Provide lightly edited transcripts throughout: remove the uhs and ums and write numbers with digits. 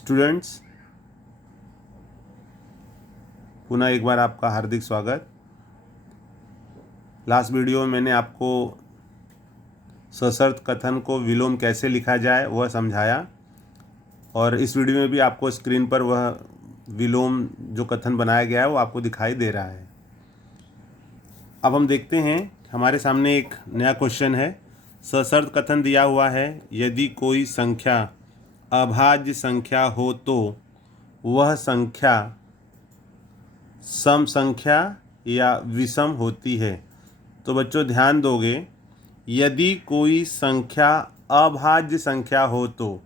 Students, पुनः एक बार आपका हार्दिक स्वागत। लास्ट वीडियो में मैंने आपको सशर्त कथन को विलोम कैसे लिखा जाए वह समझाया और इस वीडियो में भी आपको स्क्रीन पर वह विलोम जो कथन बनाया गया है वो आपको दिखाई दे रहा है। अब हम देखते हैं, हमारे सामने एक नया क्वेश्चन है। सशर्त कथन दिया हुआ है, यदि कोई संख्या अभाज्य संख्या हो तो वह संख्या सम संख्या या विषम होती है। तो बच्चों ध्यान दोगे, यदि कोई संख्या अभाज्य संख्या हो तो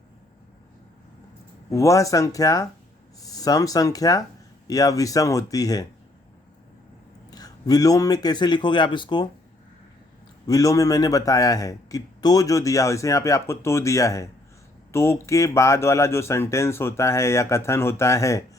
वह संख्या सम संख्या या विषम होती है। विलोम में कैसे लिखोगे आप इसको? विलोम में मैंने बताया है कि तो जो दिया हो, जैसे यहाँ पे आपको तो दिया है, तो के बाद वाला जो सेंटेंस होता है या कथन होता है,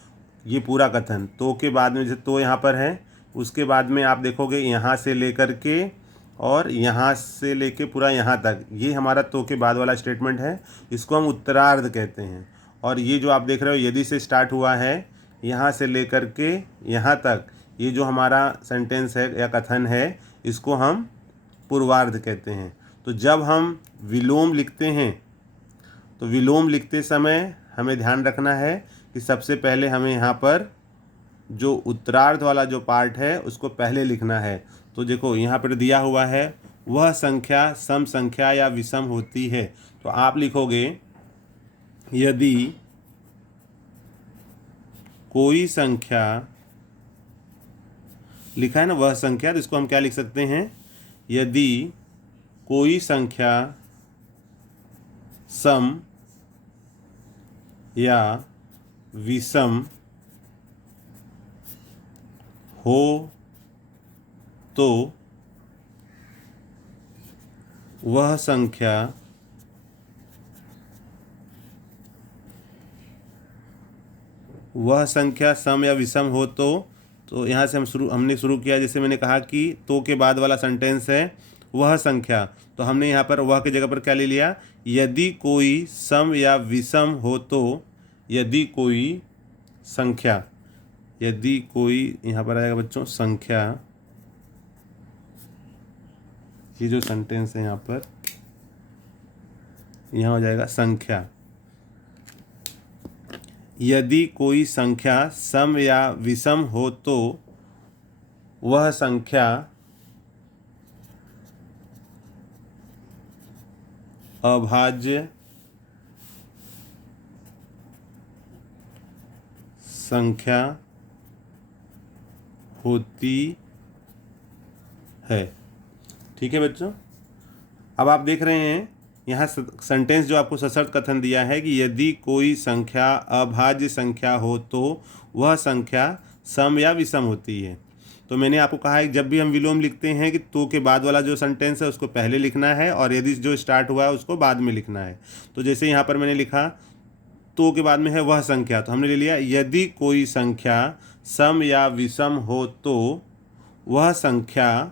ये पूरा कथन तो के बाद में, जैसे तो यहाँ पर है, उसके बाद में आप देखोगे यहाँ से लेकर के और यहाँ से लेके पूरा यहाँ तक, ये हमारा तो के बाद वाला स्टेटमेंट है। इसको हम उत्तरार्ध कहते हैं। और ये जो आप देख रहे हो, यदि से स्टार्ट हुआ है, यहाँ से लेकर के यहाँ तक, ये जो हमारा सेंटेंस है या कथन है, इसको हम पूर्वार्ध कहते हैं। तो जब हम विलोम लिखते हैं तो विलोम लिखते समय हमें ध्यान रखना है कि सबसे पहले हमें यहाँ पर जो उत्तरार्ध वाला जो पार्ट है उसको पहले लिखना है। तो देखो यहाँ पर दिया हुआ है, वह संख्या सम संख्या या विषम होती है। तो आप लिखोगे, यदि कोई संख्या, लिखा है ना वह संख्या, तो इसको हम क्या लिख सकते हैं? यदि कोई संख्या सम या विषम हो तो वह संख्या सम या विषम हो तो यहाँ से हमने शुरू किया। जैसे मैंने कहा कि तो के बाद वाला सेंटेंस है वह संख्या, तो हमने यहाँ पर वह की जगह पर क्या ले लिया? यदि कोई सम या विषम हो तो, यदि कोई संख्या, यदि कोई यहाँ पर आएगा बच्चों संख्या, ये जो सेंटेंस है यहाँ पर, यहाँ हो जाएगा संख्या। यदि कोई संख्या सम या विषम हो तो वह संख्या अभाज्य संख्या होती है। ठीक है बच्चों, अब आप देख रहे हैं यहाँ सेंटेंस जो आपको सशर्त कथन दिया है कि यदि कोई संख्या अभाज्य संख्या हो तो वह संख्या सम या विषम होती है। तो मैंने आपको कहा है जब भी हम विलोम लिखते हैं कि तो के बाद वाला जो सेंटेंस है उसको पहले लिखना है और यदि जो स्टार्ट हुआ है उसको बाद में लिखना है। तो जैसे यहाँ पर मैंने लिखा तो के बाद में है वह संख्या, तो हमने ले लिया यदि कोई संख्या सम या विषम हो तो वह संख्या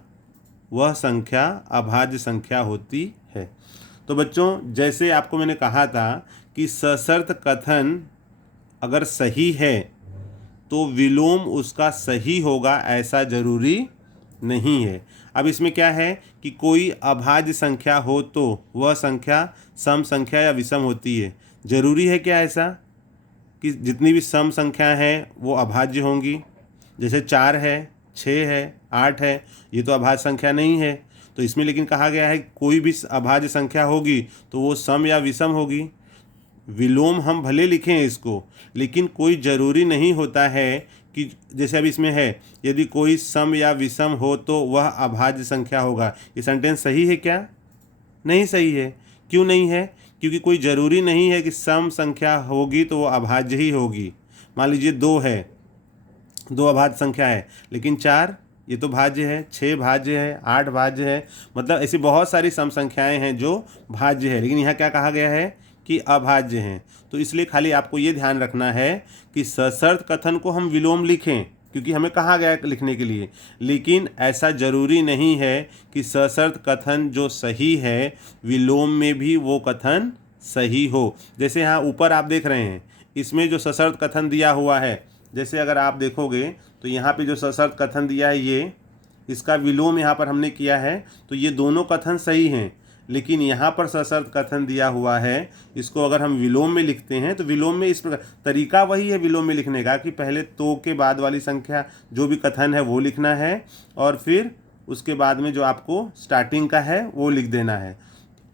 अभाज्य संख्या होती है। तो बच्चों जैसे आपको मैंने कहा था कि सशर्त कथन अगर सही है तो विलोम उसका सही होगा, ऐसा जरूरी नहीं है। अब इसमें क्या है कि कोई अभाज्य संख्या हो तो वह संख्या सम संख्या या विषम होती है। जरूरी है क्या ऐसा कि जितनी भी सम संख्या है वो अभाज्य होंगी? जैसे 4 है, 6 है, 8 है, ये तो अभाज्य संख्या नहीं है। तो इसमें लेकिन कहा गया है कोई भी अभाज्य संख्या होगी तो वो सम या विषम होगी। विलोम हम भले लिखें इसको, लेकिन कोई ज़रूरी नहीं होता है कि जैसे अब इसमें है यदि कोई सम या विषम हो तो वह अभाज्य संख्या होगा। ये सेंटेंस सही है क्या? नहीं सही है। क्यों नहीं है? क्योंकि कोई ज़रूरी नहीं है कि सम संख्या होगी तो वो अभाज्य ही होगी। मान लीजिए 2 है, 2 अभाज्य संख्या है, लेकिन 4 ये तो भाज्य है, 6 भाज्य है, 8 भाज्य है। मतलब ऐसी बहुत सारी सम संख्याएं हैं जो भाज्य है, लेकिन यहाँ क्या कहा गया है कि अभाज्य हैं। तो इसलिए खाली आपको ये ध्यान रखना है कि सशर्त कथन को हम विलोम लिखें, क्योंकि हमें कहा गया है लिखने के लिए, लेकिन ऐसा ज़रूरी नहीं है कि सशर्त कथन जो सही है विलोम में भी वो कथन सही हो। जैसे यहाँ ऊपर आप देख रहे हैं इसमें जो सशर्त कथन दिया हुआ है, जैसे अगर आप देखोगे तो यहाँ पे जो सशर्त कथन दिया है ये, इसका विलोम यहाँ पर हमने किया है, तो ये दोनों कथन सही हैं। लेकिन यहाँ पर सशर्त कथन दिया हुआ है, इसको अगर हम विलोम में लिखते हैं तो विलोम में इस प्रकार, तरीका वही है विलोम में लिखने का कि पहले तो के बाद वाली संख्या जो भी कथन है वो लिखना है, और फिर उसके बाद में जो आपको स्टार्टिंग का है वो लिख देना है।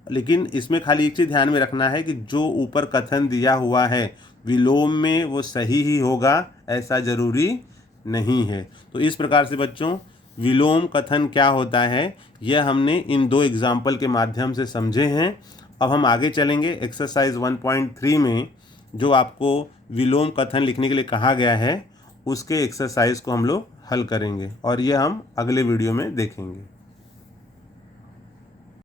लेकिन इसमें खाली एक चीज़ ध्यान में रखना है कि जो ऊपर कथन दिया हुआ है विलोम में वो सही ही होगा, ऐसा ज़रूरी नहीं है। तो इस प्रकार से बच्चों विलोम कथन क्या होता है यह हमने इन 2 एग्जाम्पल के माध्यम से समझे हैं। अब हम आगे चलेंगे एक्सरसाइज 1.3 में, जो आपको विलोम कथन लिखने के लिए कहा गया है उसके एक्सरसाइज को हम लोग हल करेंगे, और यह हम अगले वीडियो में देखेंगे।